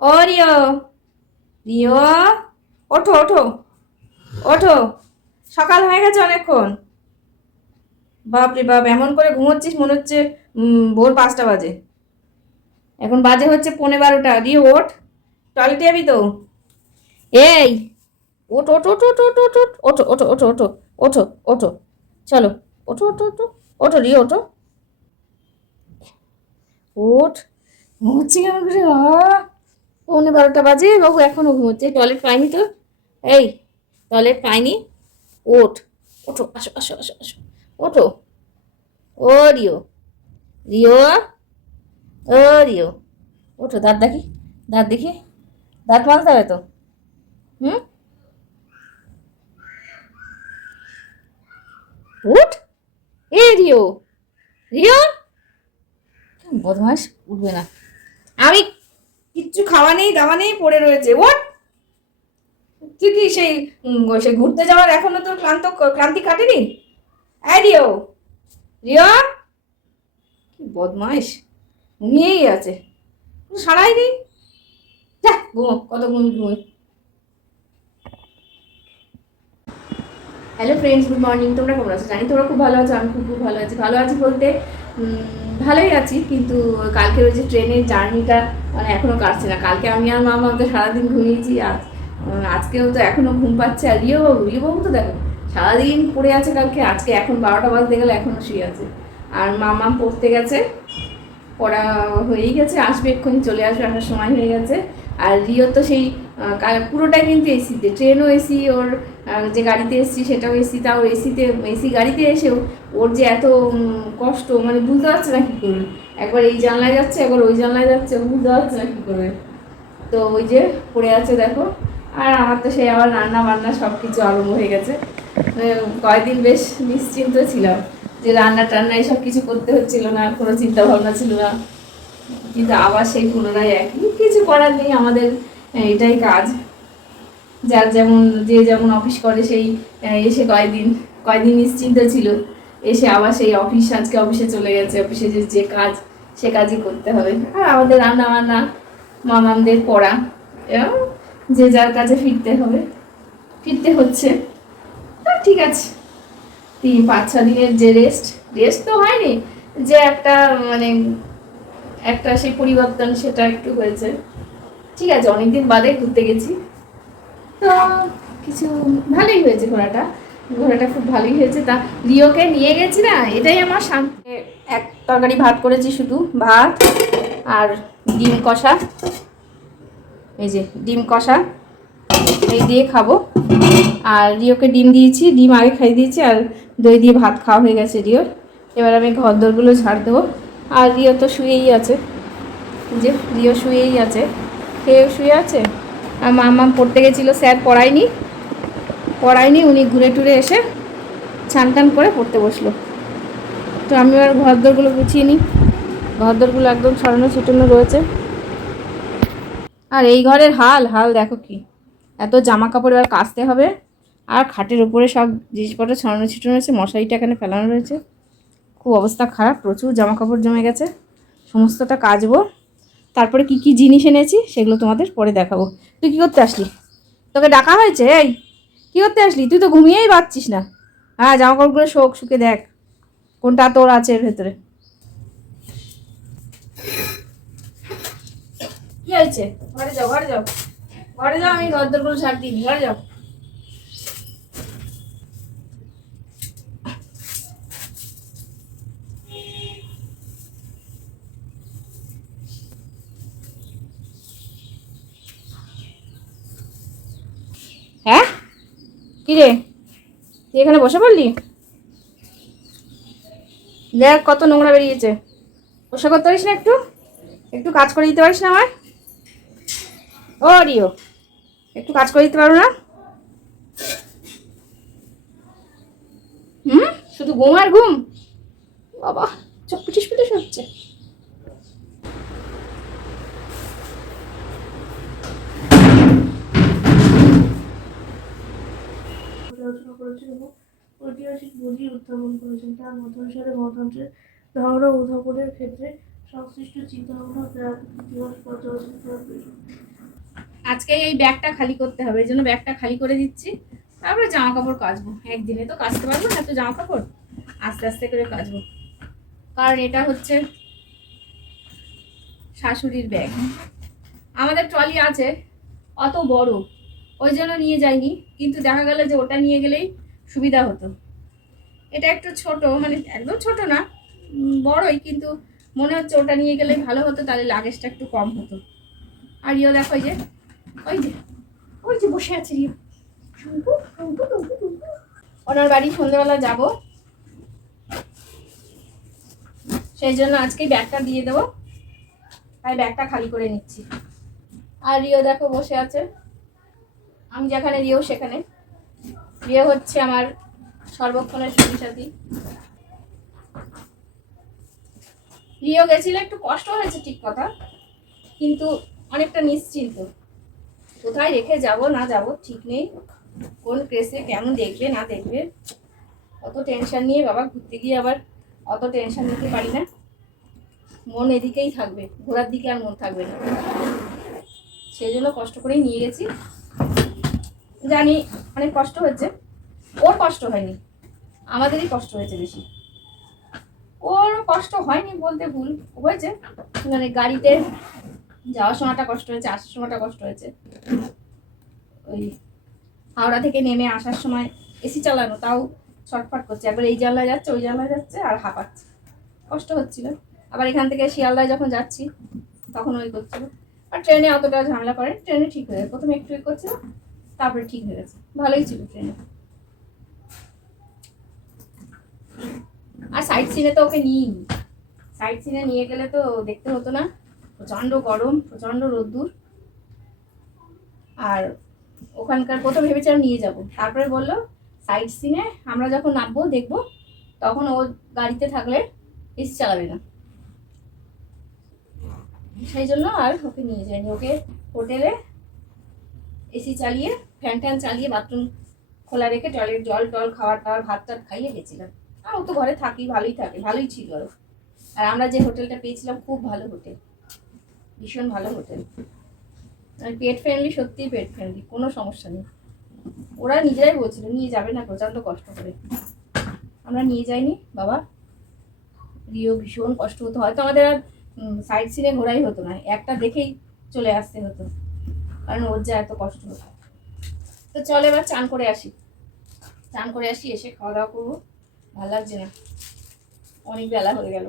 ও Rio Rio ওঠো ওঠো ওঠো সকাল হয়ে গেছে অনেকক্ষণ বাপরে বাপ এমন করে ঘুমোচ্ছিস মনে হচ্ছে ভোর পাঁচটা বাজে এখন বাজে হচ্ছে পৌনে বারোটা রিও ওঠ টয়লেটে যাবি তো এই ওঠ ওঠ ওঠ ওঠ ওঠ ওঠ ওঠ ওঠো ওঠো ওঠো ওঠো ওঠো চলো ওঠো ওঠো ওঠো ওঠো রিও ওঠো ওঠ ঘুমোচ্ছে কেমন করে বারোটা বাজে, বাবু এখনও ঘুমোচ্ছে। টয়লেট পাইনি তো? এই টয়লেট পাইনি ওঠ, ওঠো, আসো আসো আসো আসো। ওঠো। ও রিও। রিও? ও রিও। ওঠো, দাঁত দেখি দাঁত দেখি। দাঁত মালতে হবে তো? হুম? উঠ এ রিও। রিও? বদমাস উঠবে না। আমি কিচ্ছু খাওয়া নেই, দাওয়া নেই, পড়ে রয়েছে। ওঠ তুই কি সেই সেই ঘুরতে যাওয়ার এখনও তোর ক্লান্ত, ক্লান্তি কাটেনি? এই রিও রিও? কি বদমাইশ। ঘুমিয়েই আছে। সারাই নেই? যা, ঘুমো, কত ঘুমি ঘুমোই হ্যালো ফ্রেন্ডস গুড মর্নিং তোমরা কেমন আছো? জানি তোমরা খুব ভালো আছো, আমি খুব খুব ভালো আছি। ভালো আছি বলতে ভালোই আছি, কিন্তু কালকের ওই যে ট্রেনের জার্নিটা মানে এখনও কাটছে না। কালকে আমি আর মা আমাকে সারাদিন ঘুমিয়েছি, আজ আজকেও তো এখনও ঘুম পাচ্ছে। আর রিও বাবু রিও বাবু তো দেখো, সারাদিন পড়ে আছে কালকে, আজকে এখন বারোটা বাজতে গেলে এখনও শুয়ে আছে। আর মামা পড়তে গেছে, পড়া হয়েই গেছে, আসবে এক্ষুনি, চলে আসবে, আসার সময় হয়ে গেছে। আর রিও তো সেই পুরোটাই কিন্তু এসিতে ট্রেনও এসি ওর যে গাড়িতে এসছি সেটাও এসি তাও এসিতে এসি গাড়িতে এসেও ওর যে এত কষ্ট মানে বুঝতে পারছে না কী করবে একবার এই জানলায় যাচ্ছে, একবার ওই জানলায় যাচ্ছে বুঝতে পারছে না কী করবে তো ওই যে পড়ে আছে দেখো। আর আমার তো সেই আবার রান্না বান্না সব কিছু আরম্ভ হয়ে গেছে। কয়েকদিন বেশ নিশ্চিন্ত ছিলাম যে রান্না টান্না এসব কিছু করতে হচ্ছিল না, কোনো চিন্তা ভাবনা ছিল না। কিন্তু আবার সেই পুনরায় একই। কিছু করার নেই, আমাদের এটাই কাজ। যার যেমন, যে যেমন অফিস করে, সেই এসে কয়েকদিন কয়েকদিন নিশ্চিন্ত ছিল। এসে আবার সেই অফিস আজকে অফিসে চলে গেছে। অফিসে যে যে কাজ, সে কাজই করতে হবে। আর আমাদের রান্না বান্না মামামদের পড়া এবং যে যার কাজে ফিরতে হবে, ফিরতে হচ্ছে। ঠিক আছে। তিন, পাঁচ, ছ দিনের যে রেস্ট রেস্ট তো হয়নি। যে একটা মানে একটা সেই পরিবর্তন সেটা একটু হয়েছে। ঠিক আছে, অনেকদিন বাদে ঘুরতে গেছি। তো, কিছু ভালোই হয়েছে ঘোরাটা। ঘোরাটা খুব ভালোই হয়েছে। তা, রিওকে নিয়ে গেছি না? এটাই আমার শান্তি। এক তরকারি ভাত করেছি শুধু, ভাত আর ডিম কষা। এই যে, ডিম কষা। এই দিয়ে খাব। আর রিওকে ডিম দিয়েছি, ডিম আগে খাইয়ে দিয়েছি, আর দই দিয়ে ভাত খাওয়া হয়ে গেছে রিওর। এবার আমি ঘর দরগুলো ঝাড় দেবো। আর রিও তো শুয়েই আছে। যে রিও শুয়েই আছে। খেয়েও শুয়ে আছে? আর মামা পড়তে গেছিল, স্যার পড়ায়নি। পড়ায়নি, উনি ঘুরে টুরে এসে ছান টান করে পড়তে বসল। তো আমি আর ঘর দরগুলো গুছিয়ে নিই। ঘর দরগুলো একদম ছড়ানো ছিটানো রয়েছে। আর এই ঘরের হাল হাল দেখো কি। এত জামা কাপড় এবার কাচতে হবে। আর খাটের উপরে সব জিনিসপত্র ছড়ানো ছিটানো রয়েছে, মশারিটা এখানে ফেলানো রয়েছে। খুব অবস্থা খারাপ, প্রচুর জামা কাপড় জমে গেছে, সমস্তটা কাচবো। তারপরে কি কি জিনিস এনেছি সেগুলো তোমাদের পরে দেখাবো। তুই কী করতে আসলি? তোকে ডাকা হয়েছে, এই? কী করতে আসলি? তুই তো ঘুমিয়েই পাচ্ছিস না। হ্যাঁ জামা কাপড়গুলো শোক শুকে দেখ, কোনটা তোর আছে এর ভেতরে। কি হয়েছে? ঘরে যাও ঘরে যাও। ঘরে যাও, আমি ঘর দরগুলো ছাড় দিই ঘরে যাও। হ্যাঁ? কি রে তুই এখানে বসে পড়লি? দেখ, কত নোংরা বেরিয়েছে। বসে করতে পারিস না একটু? একটু কাজ করে দিতে পারিস না আমার ও, রিও। একটু কাজ করে দিতে পারো না? হুম? শুধু ঘুম আর ঘুম? বাবা, চোখ পিটিস পিটিস হচ্ছে। পর্যালোচনা করেছেন এবং ঐতিহাসিক বুদ্ধি উত্থাপন করেছেন। তার মতানুসারে গণতন্ত্রের ধারণা উদ্ভাবনের ক্ষেত্রে সংশ্লিষ্ট চিন্তাভাবনা ইতিহাস পর্যালোচনা আজকে এই ব্যাগটা খালি করতে হবে, এই জন্য ব্যাগটা খালি করে দিচ্ছি। তারপরে জামা কাপড় কাচবো। একদিনে তো কাচতে পারব না তো জামা কাপড় আস্তে আস্তে করে কাচবো। কারণ এটা হচ্ছে শাশুড়ির ব্যাগ। আমাদের ট্রলি আছে, অত বড়। ওই জন্য নিয়ে যাইনি কিন্তু দেখা গেল যে ওটা নিয়ে গেলেই সুবিধা হতো। এটা একটু ছোট মানে একদম ছোট না বড়ই, কিন্তু মনে হচ্ছে ওটা নিয়ে গেলে ভালো হতো, তাহলে লাগেজটা একটু কম হতো। আর ইও দেখো যে, ওই যে ওই যে বসে আছে রিও। ওনার বাড়ি সন্ধ্যেবেলা যাব। সেই জন্য আজকেই ব্যাগটা দিয়ে দেবো। তাই ব্যাগটা খালি করে নিচ্ছি। আর রিও দেখো বসে আছে। আমি যেখানে রিও, সেখানে। রিও হচ্ছে আমার সর্বক্ষণের সঙ্গী সাথী রিও গেছিল, একটু কষ্ট হয়েছে ঠিক কথা, কিন্তু অনেকটা নিশ্চিন্ত। কোথায় রেখে যাব, না যাব, ঠিক নেই। কোন প্লেসে কেমন দেখবে, না দেখবে। অত টেনশন নিয়ে বাবা ঘুরতে গিয়ে আবার অত টেনশন নিতে পারি না। মন এদিকেই থাকবে, ঘোরার দিকে আর মন থাকবে না। সেই জন্য কষ্ট করেই নিয়ে গেছি। জানি, অনেক কষ্ট হচ্ছে ওর কষ্ট হয়নি। আমাদেরই কষ্ট হয়েছে বেশি। ওর কষ্ট হয়নি বলতে ভুল, হয়েছে। মানে গাড়িতে যাওয়ার সময়টা কষ্ট হয়েছে, আসার সময়টা কষ্ট হয়েছে। ওই হাওড়া থেকে নেমে আসার সময় এসি চালানো, তাও ছটফট করছে। একবার এই জানলায় যাচ্ছে, ওই জানলায় যাচ্ছে আর হাঁপাচ্ছে। কষ্ট হচ্ছিল। আবার এখান থেকে শিয়ালদায় যখন যাচ্ছি, তখন ওই করছিল। আর ট্রেনে অতটা ঝামেলা করে ট্রেনে ঠিক হয়ে প্রথমে একটু করছিল তারপরে ঠিক হয়ে গেছে। ভালোই ছিল ট্রেনে আর সাইড সিনে তো ওকে নিই সাইড সিনে নিয়ে গেলে তো দেখতে হতো না। প্রচণ্ড গরম, প্রচণ্ড রোদ্দুর। আর ওখানকার প্রথম ভেবেছিলাম নিয়ে যাব। তারপরে বলল সাইড সিনে আমরা যখন নামবো, দেখব, তখন ও গাড়িতে থাকলে এসি চালাবে না। সেই জন্য আর ওকে নিয়ে যায়নি। ওকে হোটেলে এসি চালিয়ে ফ্যান ট্যান চালিয়ে বাথরুম খোলা রেখে টয়লেট, জল টল, খাওয়ার টাওয়ার ভাত টাত খাইয়ে গেছিলাম। আর ও তো ঘরে থাকি, ভালোই থাকে, ভালোই ছিল আরও আর আমরা যে হোটেলটা পেয়েছিলাম, খুব ভালো হোটেল। ভীষণ ভালো হোটেল। আর পেট ফ্রেন্ডলি সত্যিই পেট ফ্রেন্ডলি কোনো সমস্যা নেই। ওরা নিজেরাই বলছিল, নিয়ে যাবে না, প্রচণ্ড কষ্ট করে। আমরা নিয়ে যাইনি, বাবা। রিও ভীষণ কষ্ট হতো। হয়তো আমাদের আর সাইড সিনে ঘোরাই হতো না। একটা দেখেই চলে আসতে হতো। কারণ ওর যা এত কষ্ট হতো তো চল এবার চান করে আসি। চান করে আসি, এসে খাওয়া দাওয়া করব। ভালো লাগছে না। অনেক বেলা হয়ে গেল।